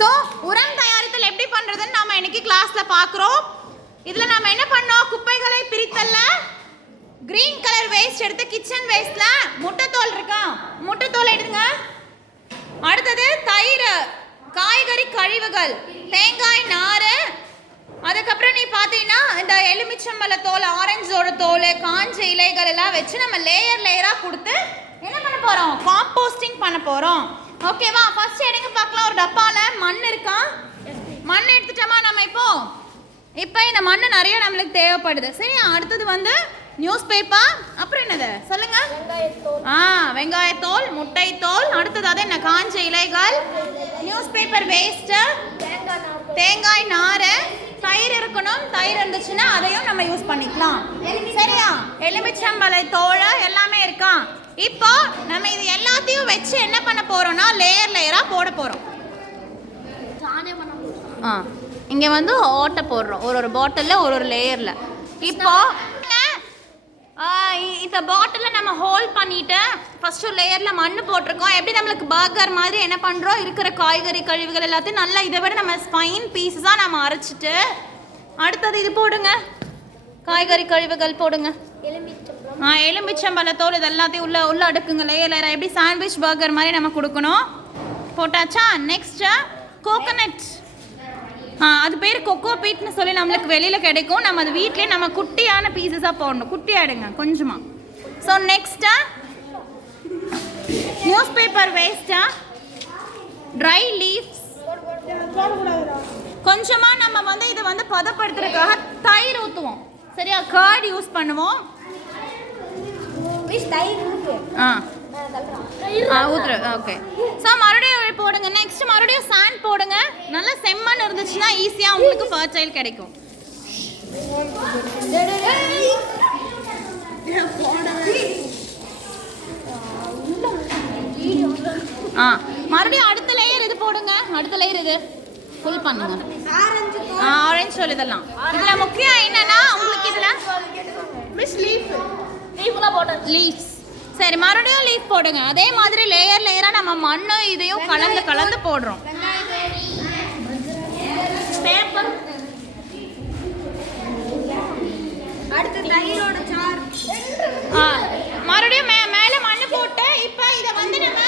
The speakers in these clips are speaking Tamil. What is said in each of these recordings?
ஸோ உரம் தயாரித்தல் எப்படி பண்ணுறதுன்னு நம்ம இன்னைக்கு கிளாஸில் பார்க்குறோம். இதில் நம்ம என்ன பண்ணோம், குப்பைகளை பிரித்தல்ல கிரீன் கலர் வேஸ்ட் எடுத்து கிச்சன் வேஸ்ட்டில் முட்டைத்தோல் இருக்கா, முட்டைத்தோல் எடுங்க. அடுத்தது தயிர், காய்கறி கழிவுகள், தேங்காய் நார், அதுக்கப்புறம் நீ பார்த்தீங்கன்னா இந்த எலுமிச்சம்பழ தோல், ஆரஞ்சோட தோல், காஞ்ச இலைகள் எல்லாம் வச்சு நம்ம லேயர் லேயராக கொடுத்து என்ன பண்ண போகிறோம், காம்போஸ்டிங் பண்ண போகிறோம். ஓகேவா? ஃபர்ஸ்ட் எடுங்க பார்க்கலாம். ஒரு டப்பாவில் மண் இருக்கா, மண் எடுத்துட்டோமா நம்ம இப்போ இந்த மண் நிறைய நம்மளுக்கு தேவைப்படுது. சரி, அடுத்தது வந்து நியூஸ் பேப்பர், அப்புறம் என்னது சொல்லுங்க, வெங்காயத்தோல், முட்டை தோல், அடுத்தது அது என்ன, காஞ்ச இலைகள், நியூஸ் பேப்பர் வேஸ்ட், தேங்காய் நார், தயிர் இருக்கணும், தயிர் இருந்துச்சுன்னா அதையும் நம்ம யூஸ் பண்ணிக்கலாம். சரியா? எலுமிச்சம்பழ தோல் எல்லாமே இருக்கா. இப்போ நம்ம இது எல்லாத்தையும் வச்சு என்ன பண்ண போறோம்னா லேயர் லேயரா போட போறோம். இங்க வந்து ஓட்டை போடுறோம், ஒரு பாட்டில்ல ஒரு லேயர்ல. இப்போ இந்த பாட்டிலில் நம்ம ஹோல் பண்ணிட்டு ஃபர்ஸ்ட் லேயர்ல மண் போட்டிருக்கோம். எப்படி நம்மளுக்கு பர்கர் மாதிரி என்ன பண்றோம், இருக்கிற காய்கறி கழிவுகள் எல்லாத்தையும் நல்லா இதை விட நம்ம ஸ்பைன் பீஸஸாக நம்ம அரைச்சிட்டு, அடுத்தது இது போடுங்க, காய்கறி கழிவுகள் போடுங்க, எலுமிச்சம்பழத்தோல், இது எல்லாத்தையும் உள்ள அடுக்குங்க லேயர் லேயராக. எப்படி சாண்ட்விச் பர்கர் மாதிரி நம்ம கொடுக்கணும். போட்டாச்சா? நெக்ஸ்ட் கோகனட், அது பேர் கொக்கோ பீட்னு சொல்லி நம்மளுக்கு வெளியில் கிடைக்கும். நம்ம அது வீட்லேயே நம்ம குட்டியான பீசஸாக போடணும், குட்டியாடுங்க கொஞ்சமாக. ஸோ நெக்ஸ்ட்டு நியூஸ் பேப்பர் வேஸ்ட்டா, ட்ரை லீவ்ஸ், கொஞ்சமாக நம்ம வந்து இதை வந்து பதப்படுத்துறதுக்காக தயிர் ஊற்றுவோம். சரியா? கர்ட் யூஸ் பண்ணுவோம். ஊத்துரு. ஓகே. ஸோ மறுபடியும் போடுங்க. நெக்ஸ்ட் மறுபடியும் சாண்ட் போடுங்க. நல்லா செம்மண் இருந்துச்சுன்னா ஈஸியாக உங்களுக்கு ஃபர்டைல் கிடைக்கும். மறுபடியும் அடுத்த லேயர் இது போடுங்க, அடுத்த லேயர் இது ஃபுல் பண்ணுங்க. ஆரஞ்சு தோல் இதெல்லாம். இதில் முக்கியம் என்னன்னா உங்களுக்கு இதில் லீவ்ஸ். சரி, மறுபடியும் லீஃப் போடுங்க. அதே மாதிரி லேயர் லேயராக நம்ம மண்ணும் இதையும் கலந்து போடுறோம். மறுபடியும் மேலே மண் போட்டு இப்போ இதை வந்து நம்ம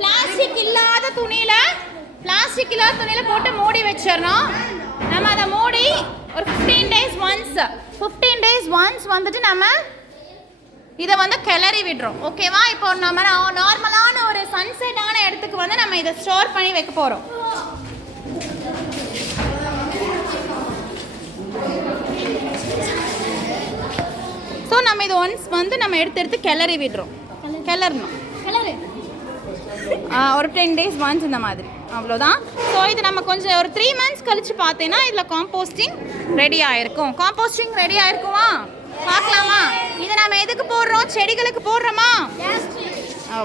பிளாஸ்டிக் இல்லாத துணியில் போட்டு மூடி வச்சிடணும். நம்ம அதை மூடி ஒரு 15 days once வந்துட்டு நம்ம இதை வந்து கிளறி விடுறோம். ஓகேவா? இப்போ நம்ம நார்மலான ஒரு சன்செட்டான இடத்துக்கு வந்து நம்ம இதை ஸ்டோர் பண்ணி வைக்க போகிறோம். ஸோ நம்ம இது ஒன்ஸ் வந்து நம்ம எடுத்து கிளறி விடுறோம். கிளறணும் ஒரு 10 days once இந்த மாதிரி, அவ்வளோதான். ஸோ இது நம்ம கொஞ்சம் ஒரு 3 months கழிச்சு பார்த்தீங்கன்னா இதில் காம்போஸ்டிங் ரெடி ஆகிருக்கும். காம்போஸ்டிங் ரெடி ஆகிருக்குமா பார்க்கலாமா? இதை நம்ம எதுக்கு போடுறோம், செடிகளுக்கு போடுறோமா?